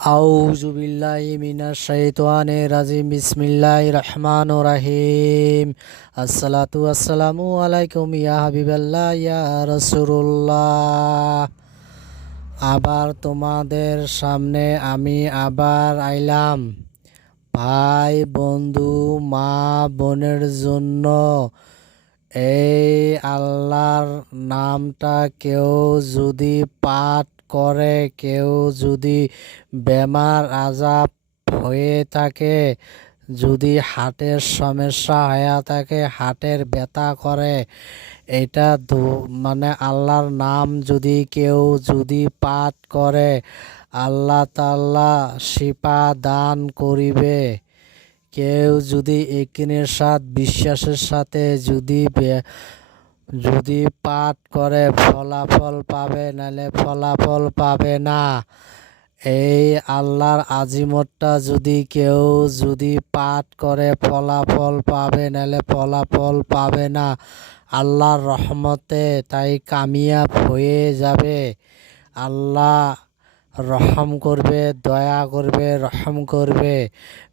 আউযু বিল্লাহি মিনাশ শাইতানির রাজিম বিসমিল্লাহির রহমানির রহিম আসসালাতু ওয়াসসালামু আলাইকুম ইয়া হাবিবাল্লাহ ইয়া রাসূলুল্লাহ। আবার তোমাদের সামনে আমি আবার আইলাম ভাই বন্ধু মা বোনের জন্য। এই আল্লাহর নামটা কেউ যদি পাঠ করে, কেউ যদি বেমার আজাব হয়ে থাকে, যদি হার্টের সমস্যা হয়ে থাকে, হার্টের ব্যথা করে, এটা মানে আল্লাহর নাম যদি কেউ যদি পাঠ করে, আল্লাহ তাআলা শিফা দান করিবে। কেউ যদি একিনের সাথে বিশ্বাসের সাথে যদি পাঠ করে ফলাফল পাবে, নাহলে ফলাফল পাবে না। এই আল্লাহর আজিমতটা যদি কেউ যদি পাঠ করে ফলাফল পাবে, নাহলে ফলাফল পাবে না। আল্লাহর রহমতে তাই কামিয়াব হয়ে যাবে। আল্লাহ রহম করবে, দয়া করবে, রহম করবে।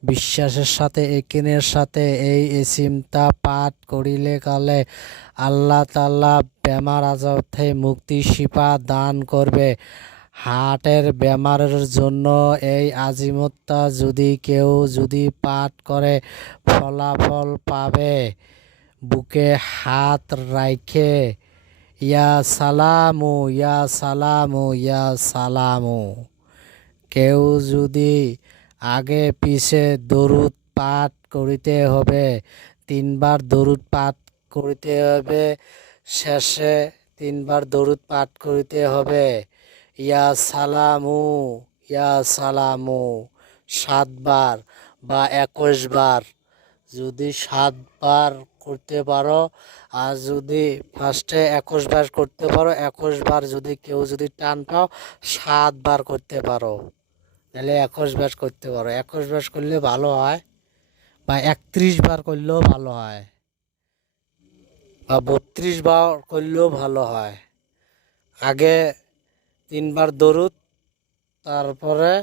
বিশ্বাসের সাথে একিনের সাথে এই ইসিমটা পাঠ করিলে কালে আল্লাহ তাআলা বেমার আজার থেকে মুক্তি শিফা দান করবে। হার্টের বেমারের জন্য এই আজিমতটা যদি কেউ যদি পাঠ করে ফলাফল পাবে। বুকে হাত রাখে ইয়া সালামু ইয়া সালামু ইয়া সালামু। কেউ যদি আগে পিছে দরুদ পাঠ করিতে হবে, 3বার দরুদ পাঠ করিতে হবে, শেষে 3বার দরুদ পাঠ করিতে হবে। ইয়া সালামু ইয়া সালামু 7বার বা 21 বার, যদি 7বার করতে পারো, আর যদি ফার্স্টে 21 বার করতে পারো, 21 বার যদি কেউ যদি টান পাও 7বার করতে পারো, তাহলে 21 বার করতে পারো। 21 বার করলে ভালো হয়, বা 31 বার করলেও ভালো হয়, বা 32 বার করলেও ভালো হয়। আগে 3বার দরুদ, তারপরে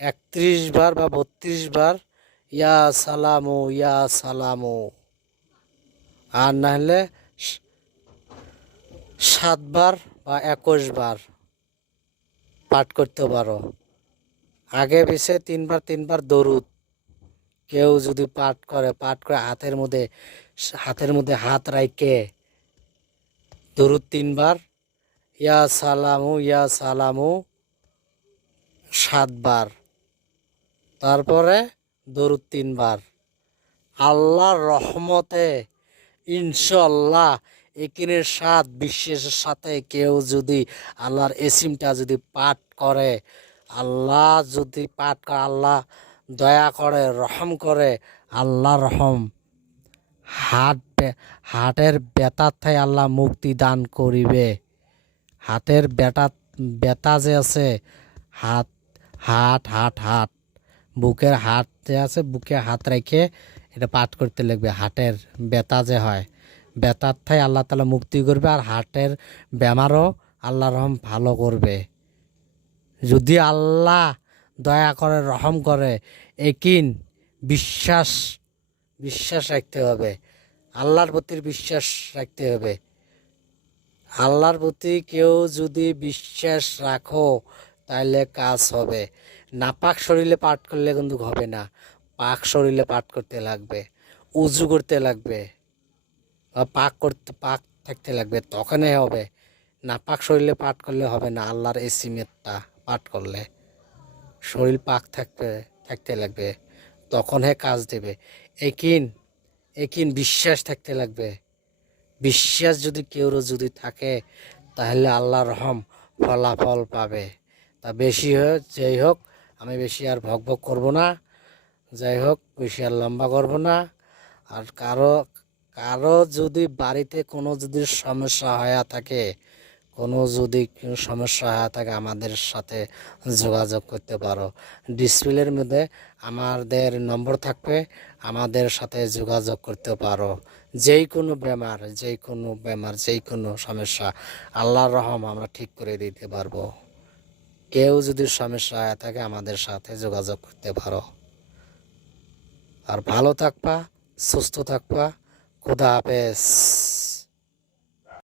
31 বার বা 32 বার ইয়া সালামু ইয়া সালামু। আর নাহলে 7বার বা 21 বার পাঠ করতে পারো। আগে পিছে 3বার দরুদ কেউ যদি পাঠ করে হাতের মধ্যে হাত রাখে দরুদ 3বার, ইয়া সালামু 7বার, তারপরে দরুদ 3বার। আল্লাহর রহমতে ইনশাআল্লাহ একিনের সাথ বিশ্বাসের সাথে কেউ যদি আল্লাহর এসিমটা যদি পাঠ করে, আল্লাহ যদি পাঠ করে, আল্লাহ দয়া করে, রহম করে। আল্লাহ রহম হার্টের ব্যথার থেকে আল্লাহ মুক্তি দান করিবে। হাতের ব্যথা যে আছে, হাত হাট হাট হাট বুকের হাট যে আছে, বুকে হাত রেখে এটা পাঠ করতে লাগবে। হার্টের ব্যথা যে হয়, ব্যথার থেকে আল্লাহ তাআলা মুক্তি করবে, আর হার্টের বেমারও আল্লাহ রহম ভালো করবে। যদি আল্লাহ দয়া করে, রহম করে, একিন বিশ্বাস বিশ্বাস রাখতে হবে। আল্লাহর প্রতি বিশ্বাস রাখতে হবে। আল্লাহর প্রতি কেউ যদি বিশ্বাস রাখো, তাহলে কাজ হবে। নাপাক শরীরে পাঠ করলে কিন্তু হবে না, পাক শরীরে পাঠ করতে লাগবে, উজু করতে লাগবে, বা পাক থাকতে লাগবে, তখনই হবে। নাপাক শরীরে পাঠ করলে হবে না। আল্লাহর এসিমেতটা পাঠ করলে শরীর পাক থাকতে লাগবে, তখন কাজ দেবে। একিন একিন বিশ্বাস থাকতে লাগবে। বিশ্বাস যদি কেউর যদি থাকে, তাহলে আল্লাহ রহম ফলাফল পাবে। তা বেশি যাই হোক, আমি বেশি আর ভক করব না। যাই হোক, বেশি আর লম্বা করব না। আর কারো যদি বাড়িতে কোনো যদি সমস্যা হয়ে থাকে, আমাদের সাথে যোগাযোগ করতে পারো। ডিসপ্লের মধ্যে আমাদের নম্বর থাকবে, আমাদের সাথে যোগাযোগ করতে পারো। যেই কোনো বেমার যেই কোনো সমস্যা আল্লাহর রহম আমরা ঠিক করে দিতে পারবো। কেউ যদি সমস্যা হয়ে থাকে আমাদের সাথে যোগাযোগ করতে পারো। আর ভালো থাকবা, সুস্থ থাকবা। খোদা হাফেজ।